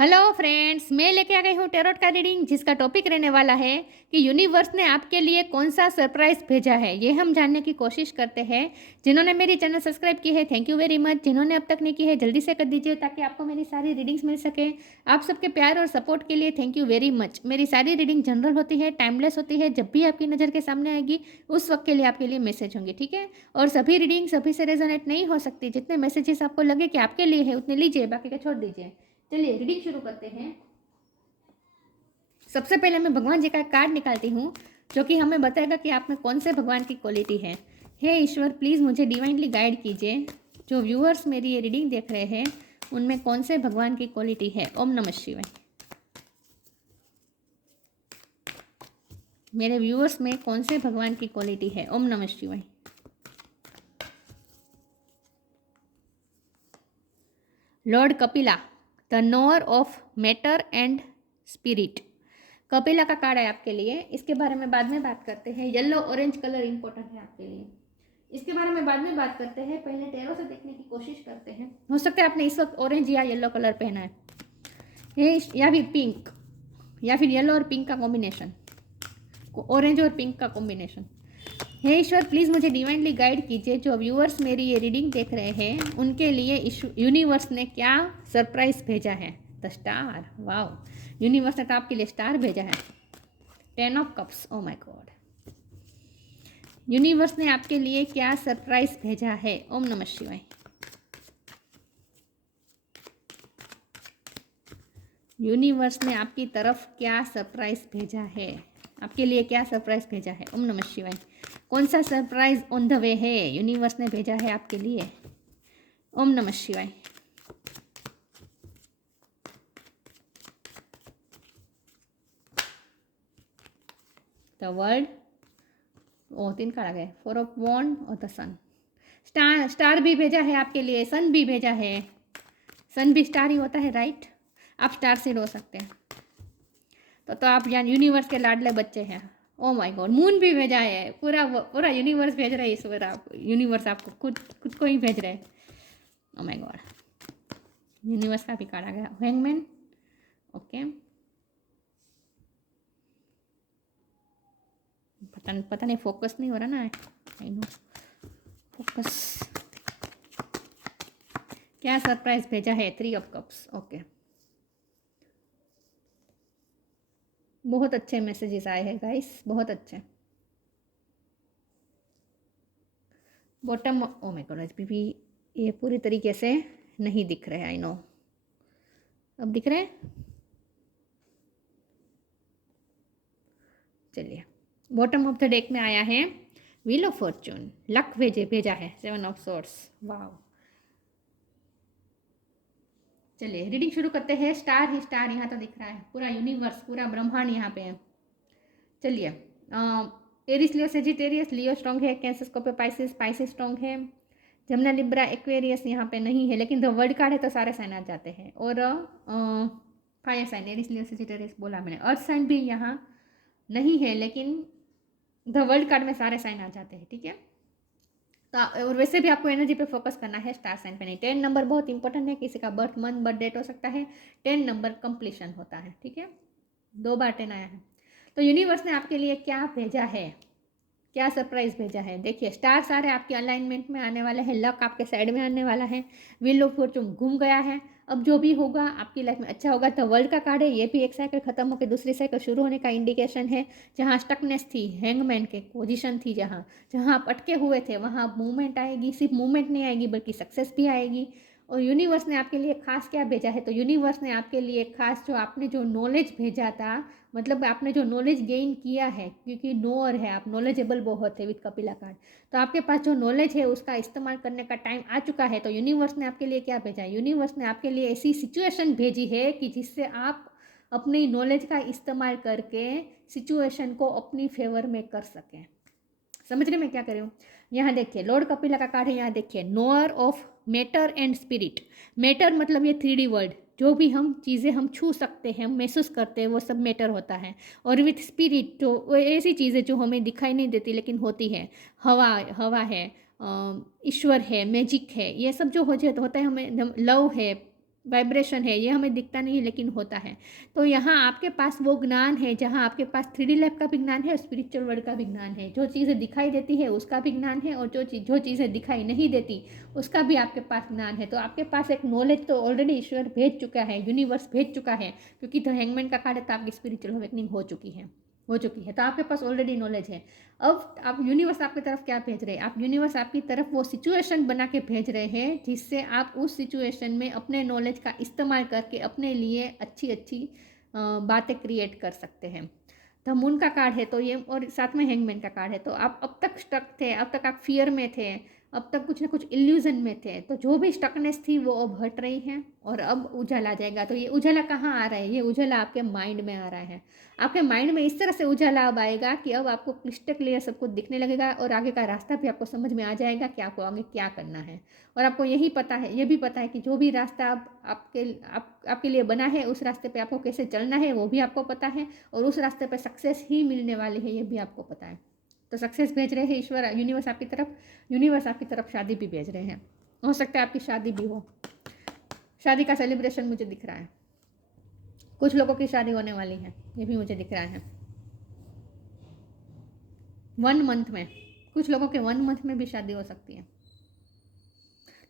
Hello friends, मैं लेके आ गई हूँ टैरोट का रीडिंग जिसका टॉपिक रहने वाला है कि यूनिवर्स ने आपके लिए कौन सा सरप्राइज भेजा है। ये हम जानने की कोशिश करते हैं। जिन्होंने मेरी चैनल सब्सक्राइब की है, थैंक यू वेरी मच। जिन्होंने अब तक नहीं की है, जल्दी से कर दीजिए ताकि आपको मेरी सारी रीडिंग्स मिल सके। आप सबके प्यार और सपोर्ट के लिए थैंक यू वेरी मच। मेरी सारी रीडिंग जनरल होती है, टाइमलेस होती है। जब भी आपकी नज़र के सामने आएगी उस वक्त के लिए आपके लिए मैसेज होंगे, ठीक है। और सभी रीडिंग सभी से रेजोनेट नहीं हो सकती। जितने मैसेजेस आपको लगे कि आपके लिए है उतने लीजिए, बाकी का छोड़ दीजिए। चलिए रीडिंग शुरू करते हैं। सबसे पहले मैं भगवान जी का एक कार्ड निकालती हूँ जो कि हमें बताएगा कि आप में कौन से भगवान की क्वालिटी है। हे ईश्वर, प्लीज़ मुझे डिवाइनली गाइड कीजिए। जो व्यूअर्स मेरी ये रीडिंग देख रहे हैं उनमें कौन से भगवान की क्वालिटी है। ओम नमः शिवाय। मेरे व्यूअर्स में कौन से भगवान की क्वालिटी है। ओम नमः शिवाय। Lord Kapila, the knower of matter and spirit. Kapila का कार्ड है आपके लिए। इसके बारे में बाद में बात करते हैं। येलो ऑरेंज कलर इंपॉर्टेंट है आपके लिए। इसके बारे में बाद में बात करते हैं। पहले टैरो से देखने की कोशिश करते हैं। हो सकता है आपने इस वक्त ऑरेंज या येलो कलर पहना है, या फिर पिंक, या फिर येलो और पिंक का कॉम्बिनेशन, ऑरेंज और पिंक का कॉम्बिनेशन। हे ईश्वर, प्लीज़ मुझे डिवाइनली गाइड कीजिए। जो व्यूअर्स मेरी ये रीडिंग देख रहे हैं उनके लिए यूनिवर्स ने क्या सरप्राइज भेजा है। The star. वाओ, यूनिवर्स ने तो आपके लिए स्टार भेजा है। 10 of cups. Oh my God. Universe ने आपके लिए क्या सरप्राइज भेजा है। ओम नमः शिवाय। यूनिवर्स ने आपकी तरफ क्या सरप्राइज भेजा है। आपके लिए क्या सरप्राइज भेजा है। ओम नमः शिवाय। कौन सा सरप्राइज ऑन द वे है यूनिवर्स ने भेजा है आपके लिए। ओम नमः शिवाय। The world. ओ, 3 कार्ड आ गए। 4 ऑफ वॉन्ड और द सन। स्टार भी भेजा है आपके लिए, सन भी भेजा है। सन भी स्टार ही होता है, राइट। आप स्टार सीड हो सकते हैं। तो आप यार यूनिवर्स के लाडले बच्चे हैं। ओ माय गॉड, मून भी भेजा है। पूरा पूरा यूनिवर्स भेज रहा है इस बार। आप यूनिवर्स आपको खुद खुद को ही भेज रहे हैं। ओ माय गॉड, यूनिवर्स का भी कार्ड आ गया। हैंगमैन। ओके, पता नहीं फोकस नहीं हो रहा ना। I know, focus. क्या सरप्राइज भेजा है। 3 ऑफ कप्स। ओके, बहुत अच्छे मैसेजेस आए हैं गाइस, बहुत अच्छे। बॉटम। ओ माय गॉड, भी ये पूरी तरीके से नहीं दिख रहे। आई नो, अब दिख रहे हैं। चलिए, बॉटम ऑफ द डेक में आया है व्हील ऑफ फॉर्च्यून। लक भेजा है। 7 ऑफ सोर्स। वाओ। चलिए रीडिंग शुरू करते हैं। स्टार ही स्टार यहाँ तो दिख रहा है। पूरा यूनिवर्स, पूरा ब्रह्मांड यहाँ पे है। चलिए, एरिस, लियो, सेजिटेरियस। लियो स्ट्रॉन्ग है। कैंसर, स्कॉर्पियो, पाइसिस स्ट्रॉन्ग है। जमुना, लिब्रा, एक्वेरियस यहाँ पे नहीं है, लेकिन द वर्ल्ड कार्ड है तो सारे साइन आ जाते हैं। और फायर साइन, एरिस, लियो, सेजिटेरियस बोला मैंने। अर्थ साइन भी यहाँ नहीं है, लेकिन द वर्ल्ड कार्ड में सारे साइन आ जाते हैं, ठीक है। तो और वैसे भी आपको एनर्जी पे फोकस करना है, स्टार साइन पे नहीं। 10 नंबर बहुत इंपॉर्टेंट है। किसी का बर्थ मंथ, बर्थ डेट हो सकता है। 10 नंबर कंप्लीशन होता है, ठीक है। 2 बार 10 आया है। तो यूनिवर्स ने आपके लिए क्या भेजा है, क्या सरप्राइज भेजा है। देखिए, स्टार सारे आपके अलाइनमेंट में आने वाले हैं। लक आपके साइड में आने वाला है। व्हील ऑफ फॉर्च्यून घूम गया है। अब जो भी होगा आपकी लाइफ में अच्छा होगा। तो वर्ल्ड का कार्ड है, ये भी एक साइकिल खत्म होकर दूसरी साइकिल शुरू होने का इंडिकेशन है। जहाँ स्टकनेस थी, हैंगमैन के पोजीशन थी, जहाँ जहाँ आप अटके हुए थे वहाँ मूवमेंट आएगी। सिर्फ मूवमेंट नहीं आएगी बल्कि सक्सेस भी आएगी। और यूनिवर्स ने आपके लिए खास क्या भेजा है। तो यूनिवर्स ने आपके लिए खास जो आपने जो नॉलेज भेजा था, मतलब आपने जो नॉलेज गेन किया है, क्योंकि नोअर है, आप नॉलेजेबल बहुत है विद कपिला कार्ड। तो आपके पास जो नॉलेज है उसका इस्तेमाल करने का टाइम आ चुका है। तो यूनिवर्स ने आपके लिए क्या भेजा है। यूनिवर्स ने आपके लिए ऐसी सिचुएशन भेजी है कि जिससे आप अपनी नॉलेज का इस्तेमाल करके सिचुएशन को अपनी फेवर में कर सकें। समझ रहे मैं क्या कर रही हूँ। यहाँ देखिए, लॉर्ड कपिला का कार्ड है। यहाँ देखिए, knower of matter and spirit. Matter मतलब ये 3D वर्ल्ड, जो भी हम चीज़ें हम छू सकते हैं, हम महसूस करते हैं, वो सब मैटर होता है। और विथ स्पिरिट, जो वो ऐसी चीज़ें जो हमें दिखाई नहीं देती लेकिन होती है। हवा हवा है, ईश्वर है, मैजिक है, ये सब जो हो जाए तो होता है। हमें लव है, वाइब्रेशन है, ये हमें दिखता नहीं है लेकिन होता है। तो यहाँ आपके पास वो ज्ञान है जहाँ आपके पास 3D लाइफ का भी ज्ञान है और स्पिरिचुअल वर्ल्ड का भी ज्ञान है। जो चीज़ें दिखाई देती है उसका भी ज्ञान है और जो चीज़ें दिखाई नहीं देती उसका भी आपके पास ज्ञान है। तो आपके पास एक नॉलेज तो ऑलरेडी ईश्वर भेज चुका है, यूनिवर्स भेज चुका है, क्योंकि द हैंगमैन का कार्ड है तो आपकी स्पिरिचुअल अवेकनिंग हो चुकी है। तो आपके पास ऑलरेडी नॉलेज है। अब आप यूनिवर्स आपकी तरफ क्या भेज रहे हैं? आप यूनिवर्स आपकी तरफ वो सिचुएशन बना के भेज रहे हैं जिससे आप उस सिचुएशन में अपने नॉलेज का इस्तेमाल करके अपने लिए अच्छी अच्छी बातें क्रिएट कर सकते हैं। द मून का कार्ड है तो ये, और साथ में हैंगमैन का कार्ड है। तो आप अब तक स्टक थे, अब तक आप फियर में थे, अब तक कुछ ना कुछ इल्यूजन में थे, तो जो भी स्टकनेस थी वो अब हट रही है और अब उजाला आ जाएगा। तो ये उजाला कहाँ आ रहा है? ये उजाला आपके माइंड में आ रहा है। आपके माइंड में इस तरह से उजाला अब आएगा कि अब आपको क्लिस्टर क्लियर सब कुछ दिखने लगेगा और आगे का रास्ता भी आपको समझ में आ जाएगा कि आपको आगे क्या करना है। और आपको यही पता है, ये भी पता है कि जो भी रास्ता आपके लिए बना है उस रास्ते पे आपको कैसे चलना है वो भी आपको पता है, और उस रास्ते पे सक्सेस ही मिलने वाली है ये भी आपको पता है। तो सक्सेस भेज रहे हैं ईश्वर, यूनिवर्स आपकी तरफ। यूनिवर्स आपकी तरफ शादी भी भेज रहे हैं। हो सकता है आपकी शादी भी हो, शादी का सेलिब्रेशन मुझे दिख रहा है। कुछ लोगों की शादी होने वाली है, ये भी मुझे दिख रहा है 1 मंथ में। कुछ लोगों के 1 मंथ में भी शादी हो सकती है।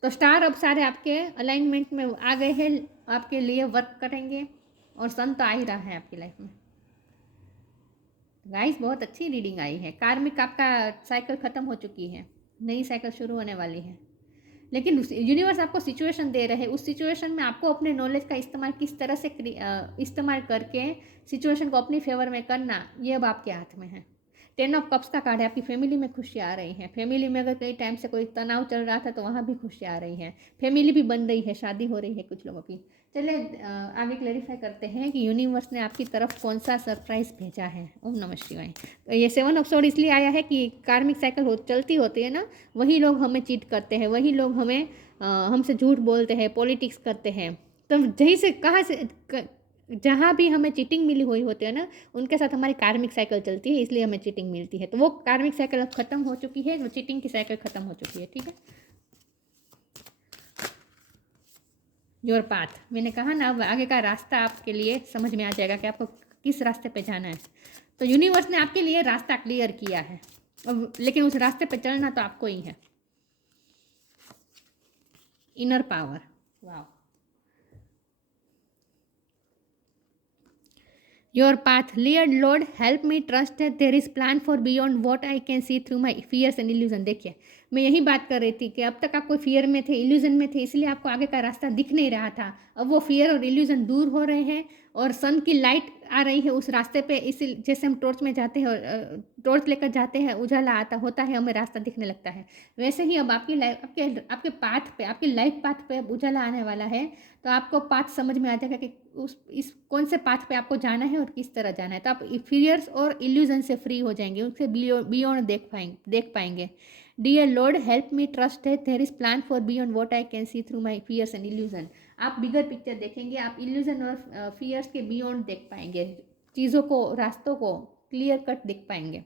तो स्टार अब सारे आपके अलाइनमेंट में आ गए हैं, आपके लिए वर्क करेंगे और सन तो आ ही रहा है आपकी लाइफ में। गाइस बहुत अच्छी रीडिंग आई है। कार्मिक आपका साइकिल ख़त्म हो चुकी है, नई साइकिल शुरू होने वाली है। लेकिन यूनिवर्स आपको सिचुएशन दे रहे हैं, उस सिचुएशन में आपको अपने नॉलेज का इस्तेमाल किस तरह से इस्तेमाल करके सिचुएशन को अपनी फेवर में करना, ये अब आपके हाथ में है। 10 ऑफ कप्स का कार्ड है। आपकी फैमिली में खुशियाँ आ रही हैं। फैमिली में अगर कई टाइम से कोई तनाव चल रहा था तो वहाँ भी खुशियाँ आ रही हैं। फैमिली भी बन रही है, शादी हो रही है कुछ लोगों की। चलिए आगे क्लैरिफाई करते हैं कि यूनिवर्स ने आपकी तरफ कौन सा सरप्राइज़ भेजा है। ओम नमः शिवाय। तो ये 7 ऑफ सोर्ड इसलिए आया है कि कार्मिक साइकिल चलती होती है ना, वही लोग हमें चीट करते हैं, वही लोग हमें हमसे झूठ बोलते हैं, पॉलिटिक्स करते हैं। तो जहीं से कहाँ से जहाँ भी हमें चीटिंग मिली हुई होती है ना, उनके साथ हमारी कार्मिक साइकिल चलती है, इसलिए हमें चीटिंग मिलती है। तो वो कार्मिक साइकिल अब खत्म हो चुकी है, वो चीटिंग की साइकिल खत्म हो चुकी है। ठीक है, योर पाथ, मैंने कहा ना, अब आगे का रास्ता आपके लिए समझ में आ जाएगा कि आपको किस रास्ते पे जाना है। तो यूनिवर्स ने आपके लिए रास्ता क्लियर किया है, अब लेकिन उस रास्ते पे चलना तो आपको ही है। इनर पावर, वाह। Your path, dear lord help me trust that there is plan for beyond what I can see through my fears and illusion. देखिए मैं यही बात कर रही थी कि अब तक आप कोई फियर में थे, इल्यूजन में थे, इसलिए आपको आगे का रास्ता दिख नहीं रहा था। अब वो फियर और इल्यूजन दूर हो रहे हैं और सन की लाइट आ रही है उस रास्ते पे। इसी जैसे हम टॉर्च में जाते हैं और टॉर्च लेकर जाते हैं, उजाला आता होता है, हमें रास्ता दिखने लगता है। वैसे ही अब आपकी लाइफ, आपके पाथ पे, आपकी लाइफ पाथ पे अब उजाला आने वाला है। तो आपको पाथ समझ में आ जाएगा कि इस कौन से पाथ पे आपको जाना है और किस तरह जाना है। तो आप फियर्स और इल्यूजन से फ्री हो जाएंगे, उससे बियॉन्ड देख पाएंगे। Dear lord help me trust that there is plan for beyond what I can see through my fears and illusion. आप बिगर पिक्चर देखेंगे, आप इल्यूजन और फियर्स के बियॉन्ड देख पाएंगे, चीज़ों को, रास्तों को क्लियर कट देख पाएंगे।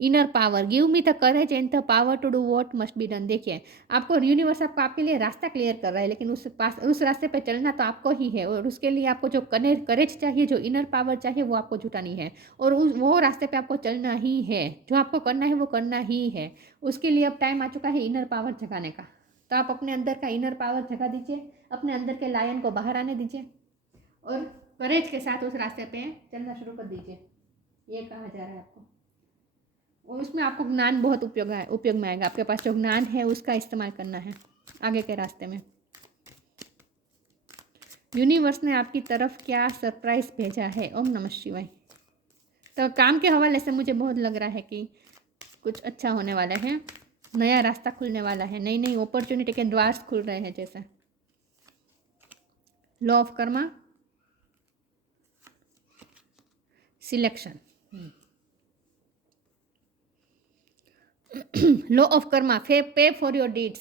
Inner power, give me the courage and the power to do what must be done. देखिए आपको यूनिवर्स आपको आपके लिए रास्ता क्लियर कर रहा है, लेकिन उस रास्ते पे चलना तो आपको ही है, और उसके लिए आपको जो करेज चाहिए, जो इनर पावर चाहिए, वो आपको जुटानी है, और वो रास्ते पे आपको चलना ही है। जो आपको करना है वो करना ही है। उसके लिए अब टाइम आ चुका है इनर पावर जगाने का। तो आप अपने अंदर का इनर पावर जगा दीजिए, अपने अंदर के लायन को बाहर आने दीजिए और करेज के साथ उस रास्ते पे चलना शुरू कर दीजिए। ये कहा जा रहा है आपको, और उसमें आपको ज्ञान बहुत उपयोग में आएगा। आपके पास जो ज्ञान है उसका इस्तेमाल करना है आगे के रास्ते में। यूनिवर्स ने आपकी तरफ क्या सरप्राइज भेजा है। ओम नमः शिवाय। तो काम के हवाले से मुझे बहुत लग रहा है कि कुछ अच्छा होने वाला है, नया रास्ता खुलने वाला है, नई नई अपॉर्चुनिटी के द्वार खुल रहे हैं। जैसे law of Karma, selection, law of Karma, पे फॉर योर डीड्स।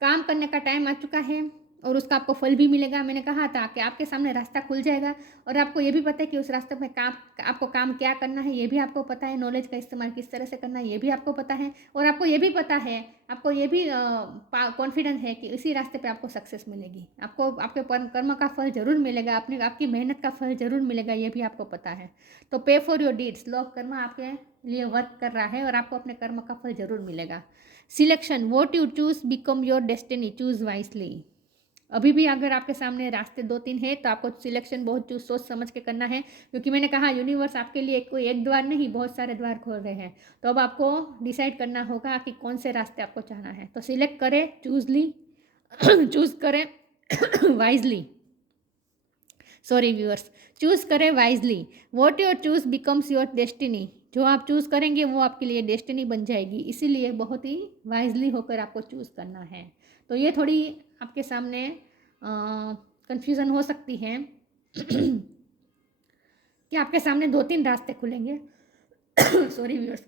काम करने का टाइम आ चुका है, और उसका आपको फल भी मिलेगा। मैंने कहा था कि आपके सामने रास्ता खुल जाएगा और आपको ये भी पता है कि उस रास्ते में आपको काम क्या करना है, ये भी आपको पता है। नॉलेज का इस्तेमाल किस तरह से करना है, ये भी आपको पता है। और आपको ये भी पता है, आपको ये भी कॉन्फिडेंस है कि इसी रास्ते पे आपको सक्सेस मिलेगी, आपको आपके कर्म का फल ज़रूर मिलेगा, आपकी मेहनत का फल ज़रूर मिलेगा, ये भी आपको पता है। तो पे for your deeds, law of कर्म आपके लिए वर्क कर रहा है और आपको अपने कर्म का फल ज़रूर मिलेगा। Selection, what you choose become your destiny, choose wisely. अभी भी अगर आपके सामने रास्ते 2-3 हैं तो आपको सिलेक्शन बहुत सोच समझ के करना है, क्योंकि मैंने कहा यूनिवर्स आपके लिए कोई एक द्वार नहीं, बहुत सारे द्वार खोल रहे हैं। तो अब आपको डिसाइड करना होगा कि कौन से रास्ते आपको जाना है। तो सिलेक्ट करें चूजली चूज करें वाइजली, सॉरी व्यूअर्स, चूज करें wisely. What your choose becomes your destiny, जो आप चूज करेंगे वो आपके लिए डेस्टिनी बन जाएगी, इसीलिए बहुत ही वाइजली होकर आपको चूज करना है। तो ये थोड़ी आपके सामने कंफ्यूजन हो सकती है कि आपके सामने 2-3 रास्ते खुलेंगे सॉरी व्यूअर्स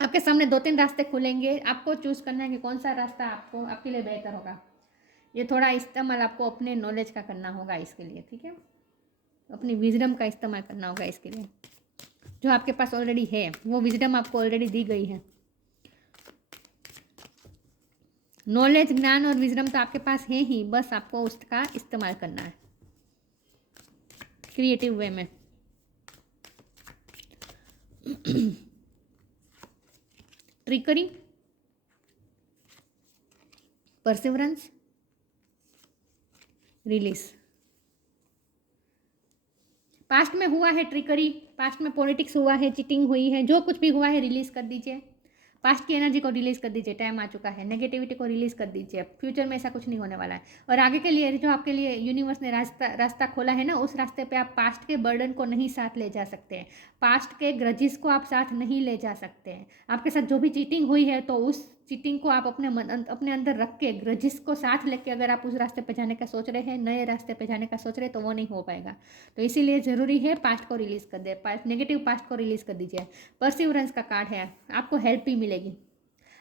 आपके सामने 2-3 रास्ते खुलेंगे, आपको चूज करना है कि कौन सा रास्ता आपको आपके लिए बेहतर होगा। ये थोड़ा इस्तेमाल आपको अपने नॉलेज का करना होगा इसके लिए, ठीक है, अपनी विजडम का इस्तेमाल करना होगा इसके लिए। जो आपके पास ऑलरेडी है वो विजडम आपको ऑलरेडी दी गई है। नॉलेज, ज्ञान और विजडम तो आपके पास है ही, बस आपको उसका इस्तेमाल करना है क्रिएटिव वे में। Trickery, perseverance, release. पास्ट में हुआ है ट्रिकरी, पास्ट में पॉलिटिक्स हुआ है, चीटिंग हुई है, जो कुछ भी हुआ है रिलीज कर दीजिए। पास्ट की एनर्जी को रिलीज कर दीजिए, टाइम आ चुका है। नेगेटिविटी को रिलीज कर दीजिए, फ्यूचर में ऐसा कुछ नहीं होने वाला है। और आगे के लिए जो आपके लिए यूनिवर्स ने रास्ता खोला है ना, उस रास्ते पे आप पास्ट के बर्डन को नहीं साथ ले जा सकते हैं, पास्ट के ग्रजेस को आप साथ नहीं ले जा सकते हैं। आपके साथ जो भी चीटिंग हुई है तो उस चीटिंग को आप अपने अंदर रख के, ग्रजेस को साथ लेके अगर आप उस रास्ते पे जाने का सोच रहे हैं, नए रास्ते पे जाने का सोच रहे हैं, तो वो नहीं हो पाएगा। तो इसीलिए ज़रूरी है पास्ट को रिलीज कर दे, नेगेटिव पास्ट को रिलीज कर दीजिए। परसिवरेंस का कार्ड है, आपको हेल्प भी मिलेगी,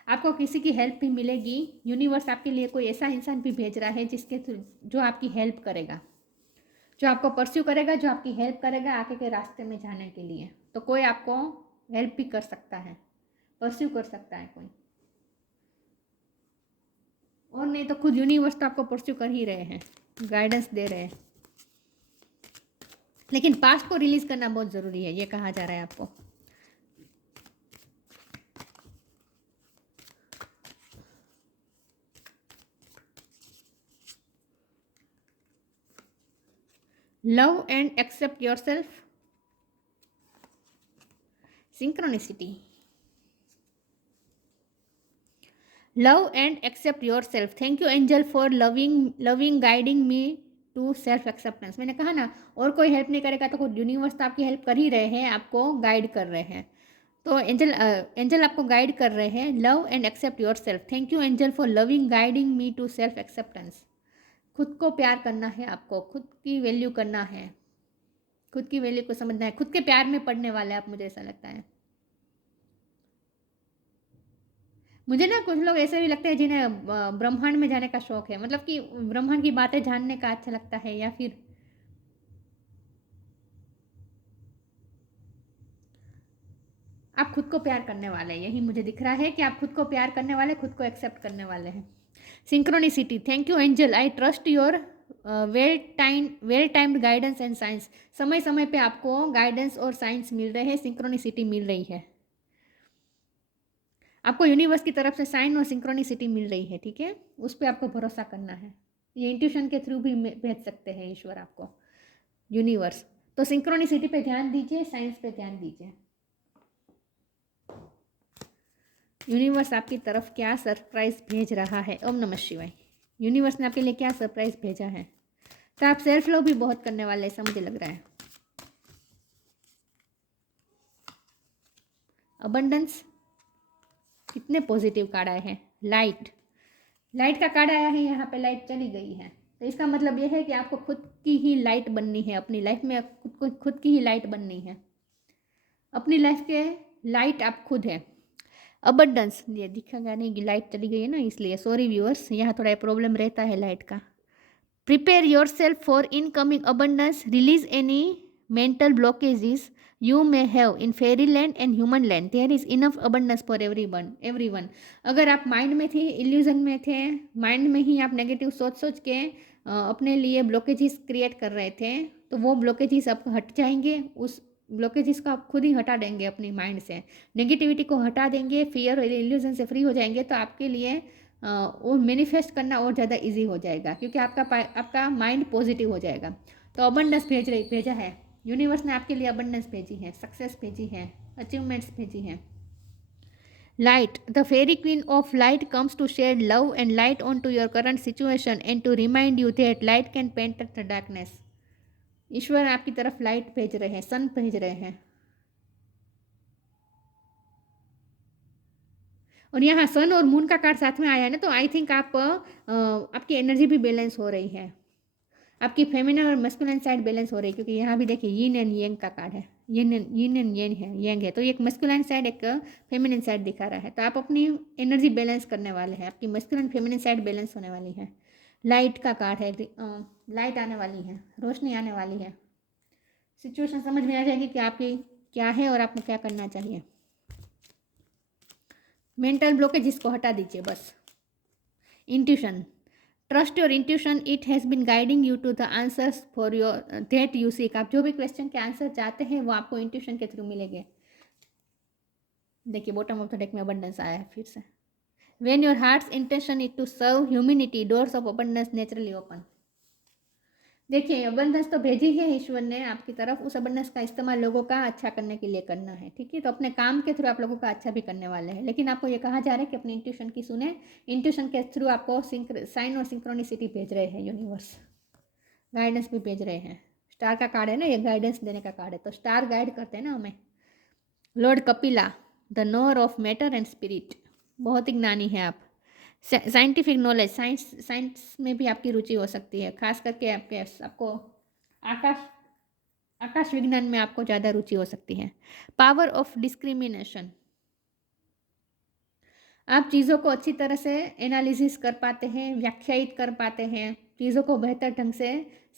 आपको किसी की हेल्प भी मिलेगी। यूनिवर्स आपके लिए कोई ऐसा इंसान भी भेज रहा है जिसके जो आपकी हेल्प करेगा, जो आपको परस्यू करेगा, जो आपकी हेल्प करेगा आगे के रास्ते में जाने के लिए। तो कोई आपको हेल्प भी कर सकता है, परस्यू कर सकता है कोई, और नहीं तो खुद यूनिवर्स तो आपको परस्यू कर ही रहे हैं, गाइडेंस दे रहे हैं। लेकिन पास्ट को रिलीज करना बहुत ज़रूरी है, ये कहा जा रहा है आपको। Love and accept yourself, synchronicity. Love and accept yourself, thank you angel for loving guiding me to self acceptance. मैंने कहा ना, और कोई हेल्प नहीं करेगा तो खुद यूनिवर्स तो आपकी हेल्प कर ही रहे हैं, आपको गाइड कर रहे हैं। तो एंजल आपको गाइड कर रहे हैं। Love and accept yourself, thank you angel for loving guiding me to self acceptance. खुद को प्यार करना है आपको, खुद की वैल्यू करना है, खुद की वैल्यू को समझना है, खुद के प्यार में पड़ने वाले आप, मुझे ऐसा लगता है। मुझे ना कुछ लोग ऐसे भी लगते हैं जिन्हें ब्रह्मांड में जाने का शौक है, मतलब कि ब्रह्मांड की बातें जानने का अच्छा लगता है, या फिर आप खुद को प्यार करने वाले हैं। यही मुझे दिख रहा है कि आप खुद को प्यार करने वाले, खुद को एक्सेप्ट करने वाले हैं। Synchronicity, thank you angel, I trust your well timed guidance and science. समय समय पे आपको गाइडेंस और साइंस मिल रहे हैं, सिंक्रोनिसिटी मिल रही है आपको, यूनिवर्स की तरफ से साइन और सिंक्रोनिसिटी मिल रही है, ठीक है। उस पर आपको भरोसा करना है। ये इंट्यूशन के थ्रू भी भेज सकते हैं ईश्वर आपको, यूनिवर्स। तो सिंक्रोनिसिटी पे ध्यान दीजिए, साइंस पे ध्यान दीजिए। यूनिवर्स आपकी तरफ क्या सरप्राइज भेज रहा है? ओम नमः शिवाय। यूनिवर्स ने आपके लिए क्या सरप्राइज भेजा है? तो आप सेल्फ लव भी बहुत करने वाले, ऐसा मुझे लग रहा है। अबंडेंस, कितने पॉजिटिव कार्ड आए हैं। लाइट का कार्ड आया है यहाँ पे, लाइट चली गई है। तो इसका मतलब यह है कि आपको खुद की ही लाइट बननी है, अपनी लाइफ में खुद की ही लाइट बननी है। अपनी लाइफ के लाइट आप खुद हैं। अबंडेंस, ये दिखेगा नहीं, लाइट चली गई है ना इसलिए, सॉरी व्यूअर्स, यहाँ थोड़ा प्रॉब्लम रहता है लाइट का। Prepare yourself for incoming abundance, release any mental blockages you may have in fairy land and human land, there is enough abundance for everyone. अगर आप माइंड में थे, इल्यूजन में थे, माइंड में ही आप नेगेटिव सोच के अपने लिए ब्लॉकेजेस क्रिएट कर रहे थे, तो वो ब्लॉकेजेस अब हट जाएंगे। उस ब्लॉकेजेस को आप खुद ही हटा देंगे अपनी माइंड से, नेगेटिविटी को हटा देंगे, फियर और इल्यूजन से फ्री हो जाएंगे, तो आपके लिए वो मैनिफेस्ट करना और ज़्यादा इजी हो जाएगा, क्योंकि आपका माइंड पॉजिटिव हो जाएगा। तो अबंडेंस भेजा है यूनिवर्स ने आपके लिए, अबंडेंस भेजी है, सक्सेस भेजी है, अचीवमेंट्स भेजी है। Light, the fairy queen of light comes to shed love and light on to your current situation and to remind you that light can paint the darkness. ईश्वर आपकी तरफ लाइट भेज रहे हैं, सन भेज रहे हैं। और यहाँ सन और मून का कार्ड साथ में आया है ना, तो आई थिंक आपकी एनर्जी भी बैलेंस हो रही है, आपकी फेमिनिन और मस्कुलिन साइड बैलेंस हो रही है, क्योंकि यहाँ भी देखिए यिन एंड येंग का कार्ड है, यिन एंड येंग है, तो एक मस्कुलिन साइड एक फेमिनिन साइड दिखा रहा है। तो आप अपनी एनर्जी बैलेंस करने वाले हैं, आपकी मस्कुलिन फेमिनिन साइड बैलेंस होने वाली है। लाइट का कार्ड है, लाइट आने वाली है, रोशनी आने वाली है, सिचुएशन समझ में आ जाएगी कि आपकी क्या है और आपको क्या करना चाहिए। मेंटल ब्लॉकेज जिसको हटा दीजिए बस। Intuition, trust your intuition, it has been guiding you to the answers for your that you seek. आप जो भी क्वेश्चन के आंसर चाहते हैं वो आपको इंट्यूशन के थ्रू मिलेंगे। देखिए बॉटम ऑफ द डेक में अबंडेंस आया है फिर से। When your heart's intention is to serve humanity, doors of abundance naturally open. देखिए अबंडेंस तो भेजी है ईश्वर ने आपकी तरफ, उस अबंडेंस का इस्तेमाल लोगों का अच्छा करने के लिए करना है, ठीक है। तो अपने काम के थ्रू आप लोगों का अच्छा भी करने वाले हैं, लेकिन आपको ये कहा जा रहा है कि अपनी इंट्यूशन की सुने। इंट्यूशन के थ्रू आपको साइन और सिंक्रोनिसिटी भेज रहे हैं यूनिवर्स, गाइडेंस भी भेज रहे हैं। स्टार का कार्ड है ना, ये गाइडेंस देने का कार्ड है, तो स्टार गाइड करते हैं ना हमें। Lord Kapila, the knower of matter and spirit, बहुत ही ज्ञानी है आप। साइंटिफिक नॉलेज, साइंस में भी आपकी रुचि हो सकती है, खास करके आपको आकाश विज्ञान में आपको ज़्यादा रुचि हो सकती है। पावर ऑफ डिस्क्रिमिनेशन, आप चीज़ों को अच्छी तरह से एनालिसिस कर पाते हैं, व्याख्यायित कर पाते हैं, चीज़ों को बेहतर ढंग से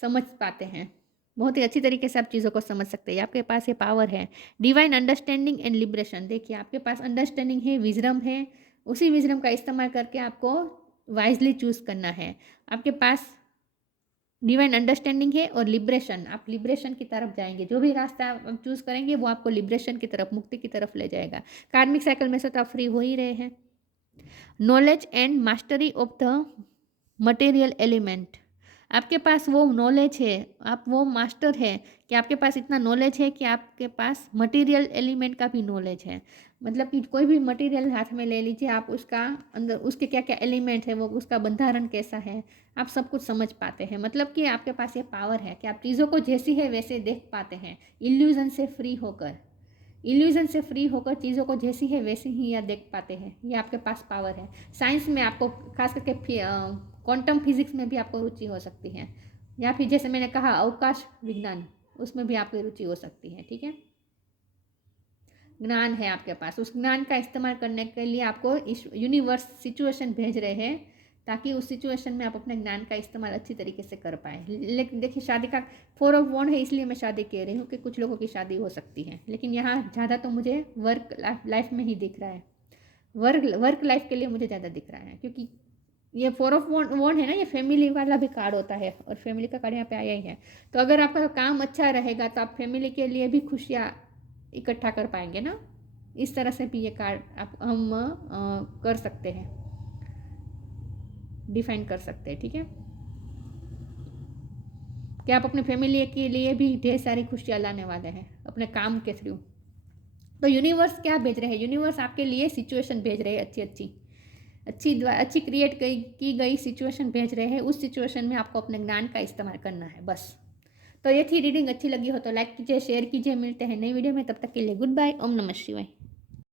समझ पाते हैं, बहुत ही अच्छी तरीके से आप चीज़ों को समझ सकते हैं, आपके पास ये पावर है। डिवाइन अंडरस्टैंडिंग एंड लिबरेशन, देखिए आपके पास अंडरस्टैंडिंग है, विजडम है, उसी विजडम का इस्तेमाल करके आपको वाइजली चूज़ करना है। आपके पास डिवाइन अंडरस्टैंडिंग है और लिबरेशन, आप लिबरेशन की तरफ जाएंगे, जो भी रास्ता आप चूज़ करेंगे वो आपको लिबरेशन की तरफ, मुक्ति की तरफ ले जाएगा। कार्मिक साइकिल में से तो आप फ्री हो ही रहे हैं। Knowledge and mastery of the material element, आपके पास वो नॉलेज है, आप वो मास्टर है कि आपके पास इतना नॉलेज है कि आपके पास मटेरियल एलिमेंट का भी नॉलेज है। मतलब कि कोई भी मटेरियल हाथ में ले लीजिए, आप उसका अंदर उसके क्या क्या एलिमेंट है, वो उसका बंधारण कैसा है, आप सब कुछ समझ पाते हैं। मतलब कि आपके पास ये पावर है कि आप चीज़ों को जैसी है वैसे देख पाते हैं, इल्यूजन से फ्री होकर चीज़ों को जैसी है वैसे ही या देख पाते हैं, ये आपके पास पावर है। साइंस में आपको खास करके क्वांटम फिजिक्स में भी आपको रुचि हो सकती है, या फिर जैसे मैंने कहा अवकाश विज्ञान, उसमें भी आपकी रुचि हो सकती है, ठीक है। ज्ञान है आपके पास, उस ज्ञान का इस्तेमाल करने के लिए आपको यूनिवर्स सिचुएशन भेज रहे हैं, ताकि उस सिचुएशन में आप अपने ज्ञान का इस्तेमाल अच्छी तरीके से कर पाएँ। लेकिन देखिए शादी का 4 ऑफ वॉन्ड है, इसलिए मैं शादी कह रही हूँ कि कुछ लोगों की शादी हो सकती है, लेकिन यहाँ ज़्यादा तो मुझे वर्क लाइफ में ही दिख रहा है, वर्क लाइफ के लिए मुझे ज़्यादा दिख रहा है, क्योंकि ये 4 ऑफ वॉन्ड है ना, ये फैमिली वाला भी कार्ड होता है, और फैमिली का कार्ड यहाँ पे आया ही है। तो अगर आपका काम अच्छा रहेगा तो आप फैमिली के लिए भी खुशियाँ इकट्ठा कर पाएंगे ना, इस तरह से भी ये कार्ड हम कर सकते हैं, डिफाइन कर सकते हैं, ठीक है, कि आप अपने फैमिली के लिए भी ढेर सारी खुशियाँ लाने वाले हैं अपने काम के थ्रू। तो यूनिवर्स क्या भेज रहे हैं, यूनिवर्स आपके लिए सिचुएशन भेज रहे हैं, अच्छी क्रिएट की गई सिचुएशन भेज रहे हैं। उस सिचुएशन में आपको अपने ज्ञान का इस्तेमाल करना है बस। तो ये थी रीडिंग, अच्छी लगी हो तो लाइक कीजिए, शेयर कीजिए। मिलते हैं नई वीडियो में, तब तक के लिए गुड बाय, ओम नमः शिवाय।